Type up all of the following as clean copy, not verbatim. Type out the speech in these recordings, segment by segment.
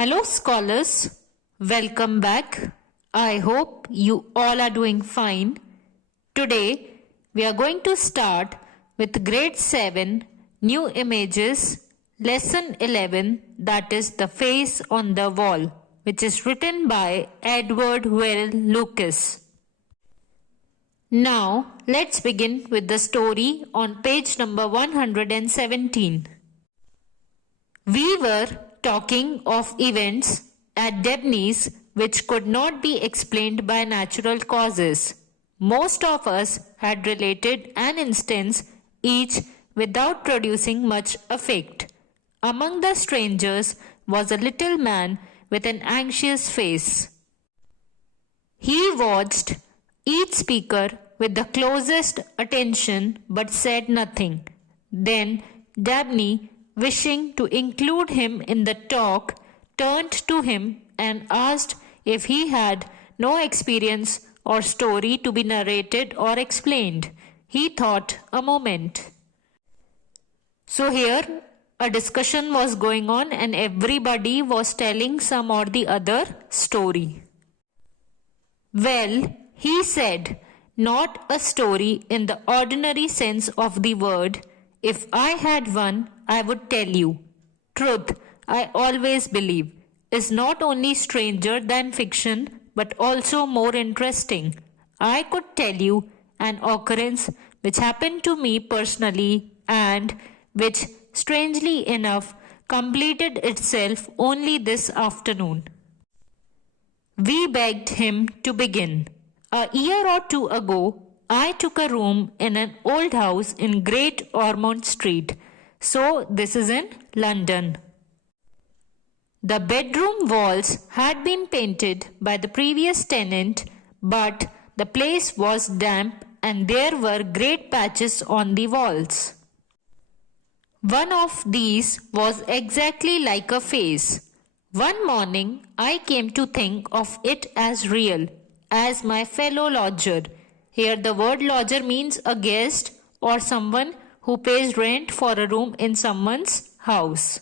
Hello, scholars. Welcome back. I hope you all are doing fine. Today, we are going to start with grade 7 new images, lesson 11, that is the face on the wall, which is written by Edward Well Lucas. Now, let's begin with the story on page number 117. We were talking of events at Debney's which could not be explained by natural causes. Most of us had related an instance each without producing much effect. Among the strangers was a little man with an anxious face. He watched each speaker with the closest attention but said nothing. Then Dabney, wishing to include him in the talk, turned to him and asked if he had no experience or story to be narrated or explained. He thought a moment. So here a discussion was going on and everybody was telling some or the other story. Well, he said, not a story in the ordinary sense of the word. If I had one, I would tell you. Truth, I always believe, is not only stranger than fiction but also more interesting. I could tell you an occurrence which happened to me personally and which, strangely enough, completed itself only this afternoon. We begged him to begin. A year or two ago, I took a room in an old house in Great Ormond Street. So this is in London. The bedroom walls had been painted by the previous tenant, but the place was damp and there were great patches on the walls. One of these was exactly like a face. One morning I came to think of it as real, as my fellow lodger. Here the word lodger means a guest or someone who pays rent for a room in someone's house.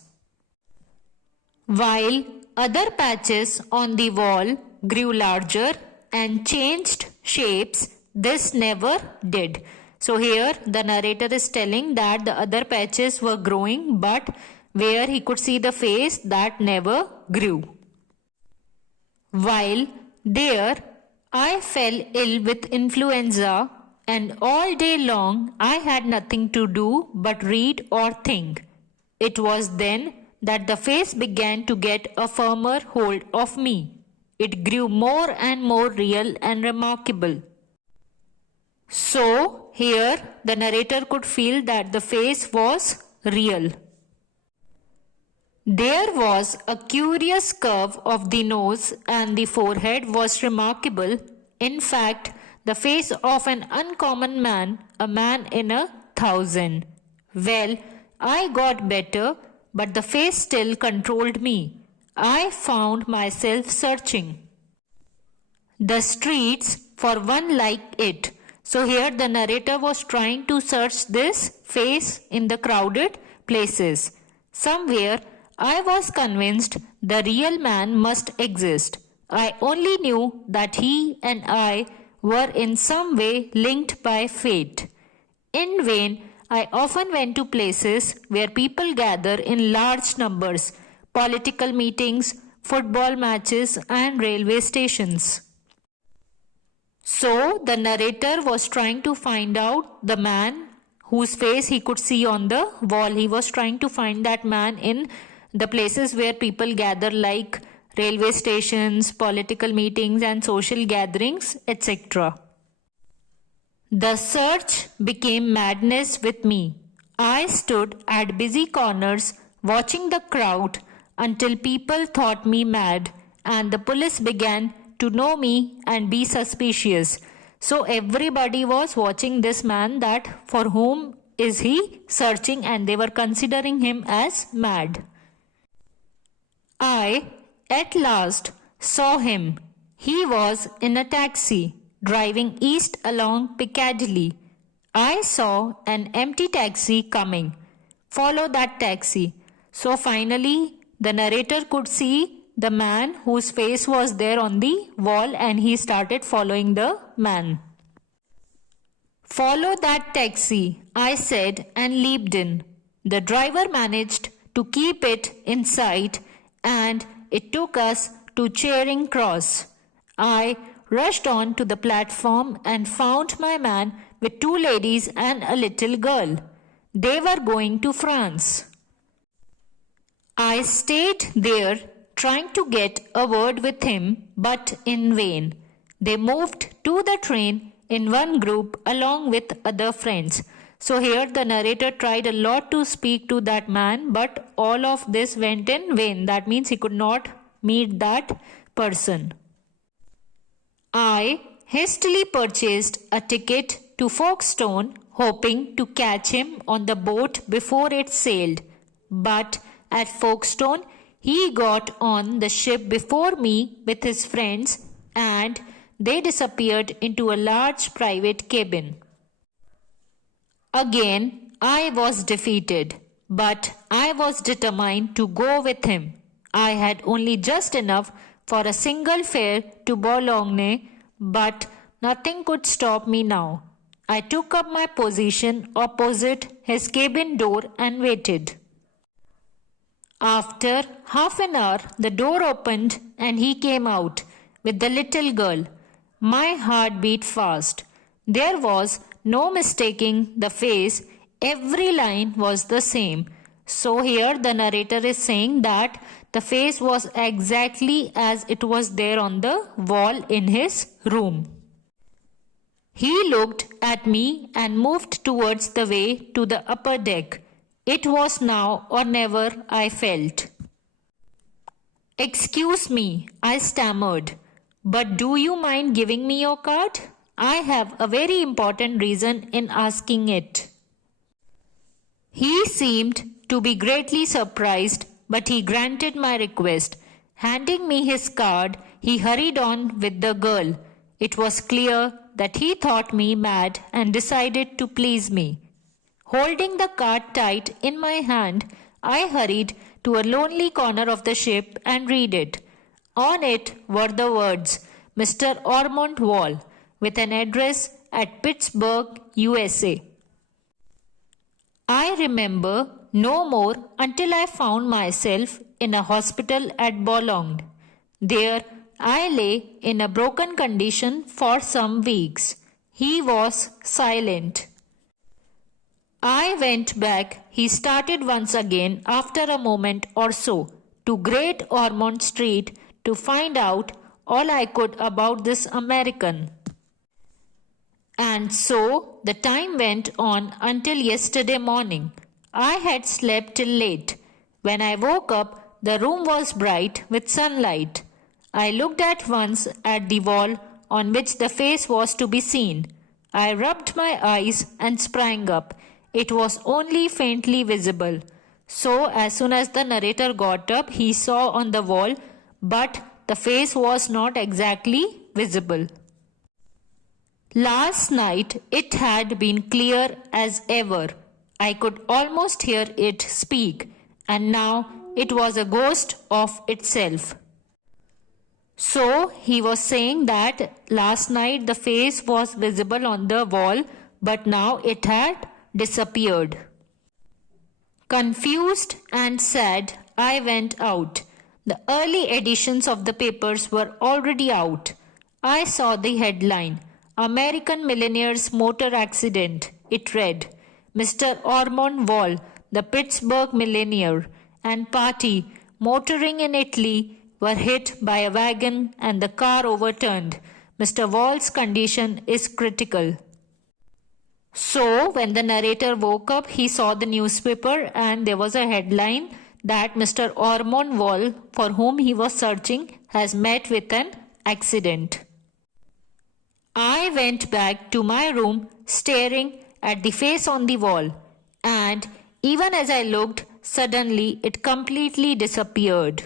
While other patches on the wall grew larger and changed shapes, this never did. So here the narrator is telling that the other patches were growing, but where he could see the face, that never grew. While there, I fell ill with influenza, and all day long I had nothing to do but read or think. It was then that the face began to get a firmer hold of me. It grew more and more real and remarkable. So, here the narrator could feel that the face was real. There was a curious curve of the nose and the forehead was remarkable. In fact, the face of an uncommon man, a man in 1,000. Well, I got better, but the face still controlled me. I found myself searching the streets for one like it. So here the narrator was trying to search this face in the crowded places. Somewhere I was convinced the real man must exist. I only knew that he and I were in some way linked by fate. In vain, I often went to places where people gather in large numbers, political meetings, football matches, and railway stations. So, the narrator was trying to find out the man whose face he could see on the wall. He was trying to find that man in the places where people gather, like railway stations, political meetings, and social gatherings, etc. The search became madness with me. I stood at busy corners watching the crowd until people thought me mad and the police began to know me and be suspicious. So everybody was watching this man, that for whom is he searching, and they were considering him as mad. I at last saw him. He was in a taxi driving east along Piccadilly. I saw an empty taxi coming. Follow that taxi. So finally the narrator could see the man whose face was there on the wall, and he started following the man. "Follow that taxi," I said, and leaped in. The driver managed to keep it in sight, and it took us to Charing Cross. I rushed on to the platform and found my man with two ladies and a little girl. They were going to France. I stayed there trying to get a word with him, but in vain. They moved to the train in one group along with other friends. So here the narrator tried a lot to speak to that man, but all of this went in vain. That means he could not meet that person. I hastily purchased a ticket to Folkestone, hoping to catch him on the boat before it sailed. But at Folkestone, he got on the ship before me with his friends, and they disappeared into a large private cabin. Again, I was defeated, but I was determined to go with him. I had only just enough for a single fare to Boulogne, but nothing could stop me now. I took up my position opposite his cabin door and waited. After half an hour, the door opened and he came out with the little girl. My heart beat fast. There was no mistaking the face. Every line was the same. So here the narrator is saying that the face was exactly as it was there on the wall in his room. He looked at me and moved towards the way to the upper deck. It was now or never, I felt. "Excuse me," I stammered, "but do you mind giving me your card? I have a very important reason in asking it." He seemed to be greatly surprised, but he granted my request. Handing me his card, he hurried on with the girl. It was clear that he thought me mad and decided to please me. Holding the card tight in my hand, I hurried to a lonely corner of the ship and read it. On it were the words, "Mr. Ormond Wall," with an address at Pittsburgh, USA. I remember no more until I found myself in a hospital at Boulogne. There I lay in a broken condition for some weeks. He was silent. I went back, he started once again after a moment or so, to Great Ormond Street to find out all I could about this American. And so the time went on until yesterday morning. I had slept till late. When I woke up, the room was bright with sunlight. I looked at once at the wall on which the face was to be seen. I rubbed my eyes and sprang up. It was only faintly visible. So as soon as the narrator got up, he saw on the wall, but the face was not exactly visible. Last night it had been clear as ever. I could almost hear it speak, and now it was a ghost of itself. So he was saying that last night the face was visible on the wall, but now it had disappeared. Confused and sad, I went out. The early editions of the papers were already out. I saw the headline, "American Millionaire's Motor Accident." It read, "Mr. Ormond Wall, the Pittsburgh millionaire, and party motoring in Italy were hit by a wagon and the car overturned. Mr. Wall's condition is critical." So, when the narrator woke up, he saw the newspaper and there was a headline that Mr. Ormond Wall, for whom he was searching, has met with an accident. I went back to my room staring at the face on the wall, and even as I looked, suddenly it completely disappeared.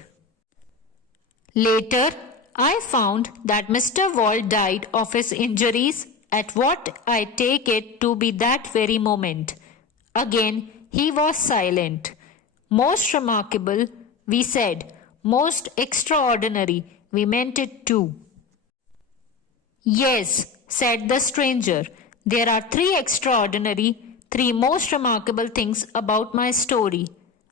Later, I found that Mr. Wall died of his injuries at what I take it to be that very moment. Again, he was silent. Most remarkable, we said. most extraordinary. We meant it too. Yes, said the stranger. There are three most remarkable things about my story.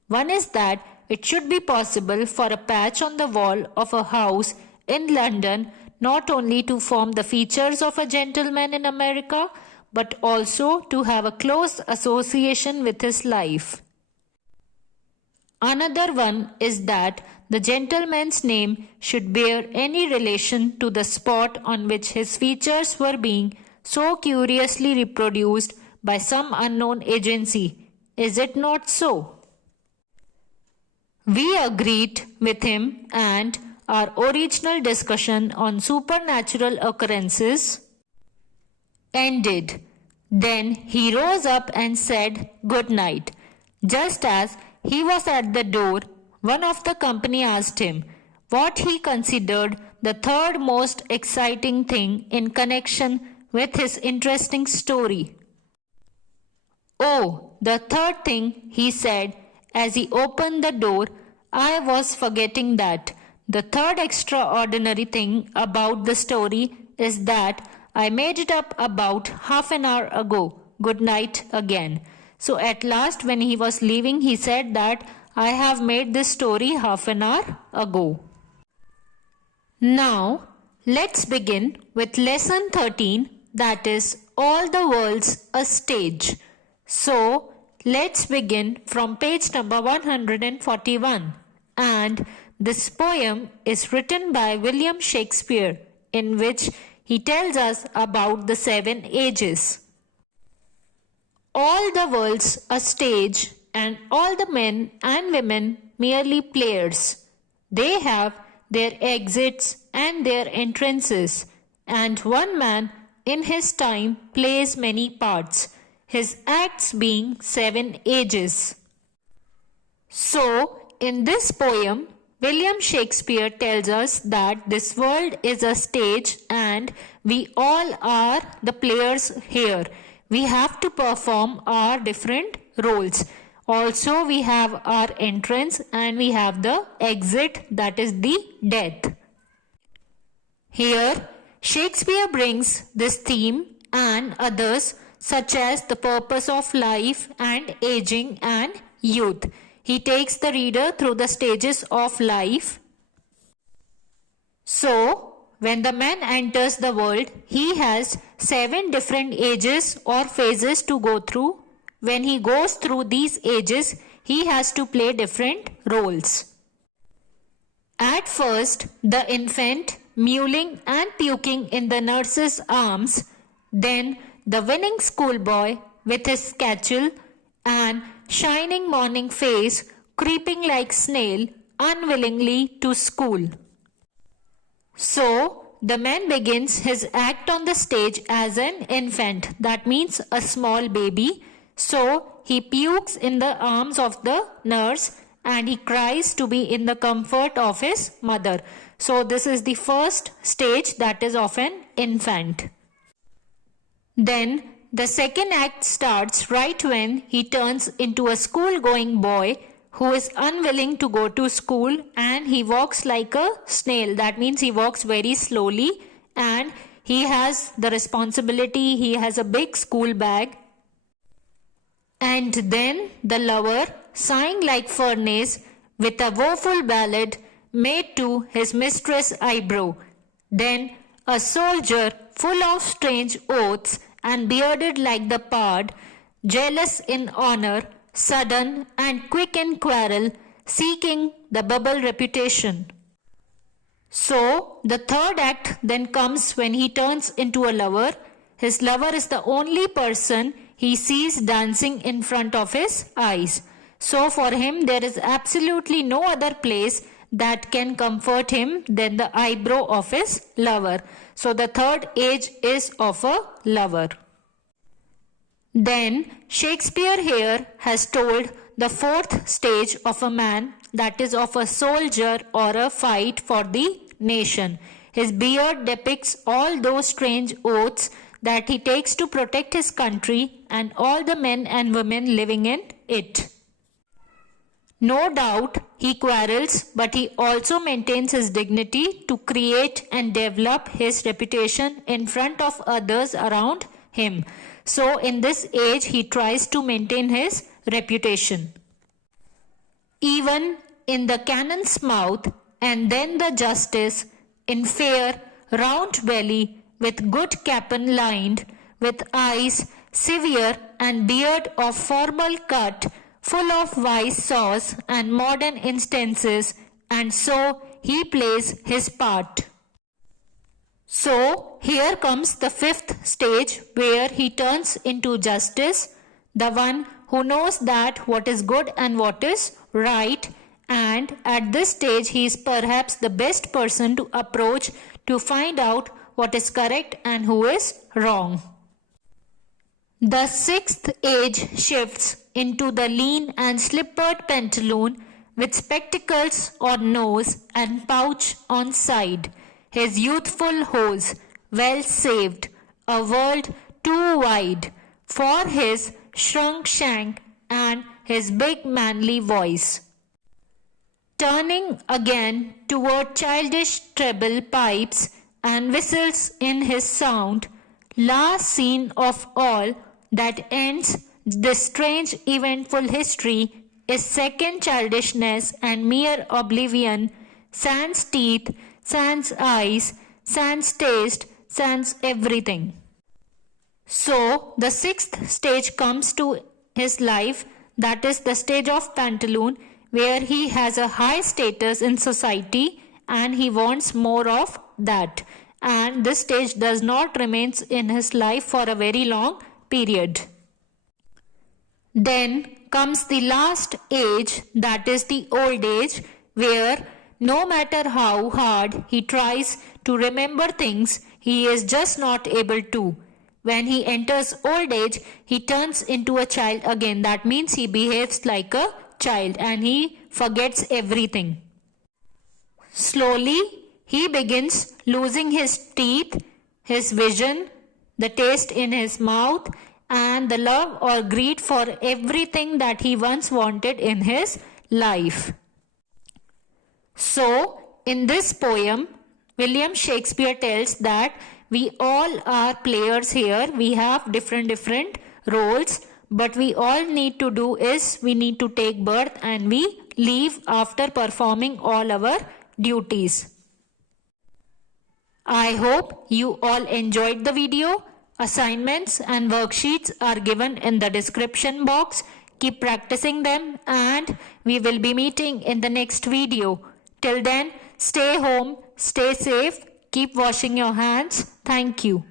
One is that it should be possible for a patch on the wall of a house in London not only to form the features of a gentleman in America, but also to have a close association with his life. Another one is that the gentleman's name should bear any relation to the spot on which his features were being so curiously reproduced by some unknown agency. Is it not so? We agreed with him, and our original discussion on supernatural occurrences ended. Then he rose up and said good night. Just as he was at the door, one of the company asked him what he considered the third most exciting thing in connection with his interesting story. Oh, the third thing, he said as he opened the door. I was forgetting that. The third extraordinary thing about the story is that I made it up about half an hour ago. Good night again. So at last, when he was leaving, he said that I have made this story half an hour ago. Now, let's begin with lesson 13, that is, all the world's a stage. So, let's begin from page number 141. And this poem is written by William Shakespeare, in which he tells us about the 7 ages. All the world's a stage, and all the men and women merely players. They have their exits and their entrances, and one man in his time plays many parts, his acts being 7 ages. So, in this poem, William Shakespeare tells us that this world is a stage and we all are the players here. We have to perform our different roles. Also, we have our entrance and we have the exit, that is the death. Here, Shakespeare brings this theme and others such as the purpose of life and aging and youth. He takes the reader through the stages of life. So, when the man enters the world, he has 7 different ages or phases to go through. When he goes through these ages, he has to play different roles. At first, the infant mewling and puking in the nurse's arms, then the winning schoolboy with his satchel and shining morning face creeping like snail unwillingly to school. So, the man begins his act on the stage as an infant, that means a small baby. So, he pukes in the arms of the nurse and he cries to be in the comfort of his mother. So, this is the first stage, that is of an infant. Then, the second act starts right when he turns into a school-going boy who is unwilling to go to school and he walks like a snail. That means he walks very slowly and he has the responsibility, he has a big school bag. And then the lover, sighing like furnace, with a woeful ballad made to his mistress' eyebrow. Then a soldier full of strange oaths and bearded like the pard, jealous in honor, sudden and quick in quarrel, seeking the bubble reputation. So, the third act then comes when he turns into a lover. His lover is the only person he sees dancing in front of his eyes. So, for him, there is absolutely no other place that can comfort him than the eyebrow of his lover. So, the third age is of a lover. Then, Shakespeare here has told the fourth stage of a man, that is of a soldier or a fight for the nation. His beard depicts all those strange oaths that he takes to protect his country and all the men and women living in it. No doubt he quarrels, but he also maintains his dignity to create and develop his reputation in front of others around him. So, in this age, he tries to maintain his reputation. Even in the cannon's mouth, and then the justice, in fair, round belly, with good capon lined, with eyes severe and beard of formal cut, full of wise saws and modern instances, and so he plays his part. So here comes the fifth stage where he turns into justice, the one who knows that what is good and what is right, and at this stage he is perhaps the best person to approach to find out what is correct and who is wrong. The sixth age shifts into the lean and slippered pantaloon with spectacles on nose and pouch on side, his youthful hose well saved, a world too wide for his shrunk shank and his big manly voice. Turning again toward childish treble pipes and whistles in his sound, last scene of all that ends this strange eventful history is second childishness and mere oblivion, sans teeth, sans eyes, sans taste, sans everything. So the sixth stage comes to his life, that is the stage of pantaloon, where he has a high status in society and he wants more of that. And this stage does not remain in his life for a very long period. Then comes the last age, that is the old age, where no matter how hard he tries to remember things, he is just not able to. When he enters old age, he turns into a child again. That means he behaves like a child and he forgets everything. Slowly, he begins losing his teeth, his vision, the taste in his mouth, and the love or greed for everything that he once wanted in his life. So, in this poem, William Shakespeare tells that we all are players here. We have different roles, but we all need to do is we need to take birth and we leave after performing all our duties. I hope you all enjoyed the video. Assignments and worksheets are given in the description box. Keep practicing them and we will be meeting in the next video. Till then, stay home, stay safe, keep washing your hands. Thank you.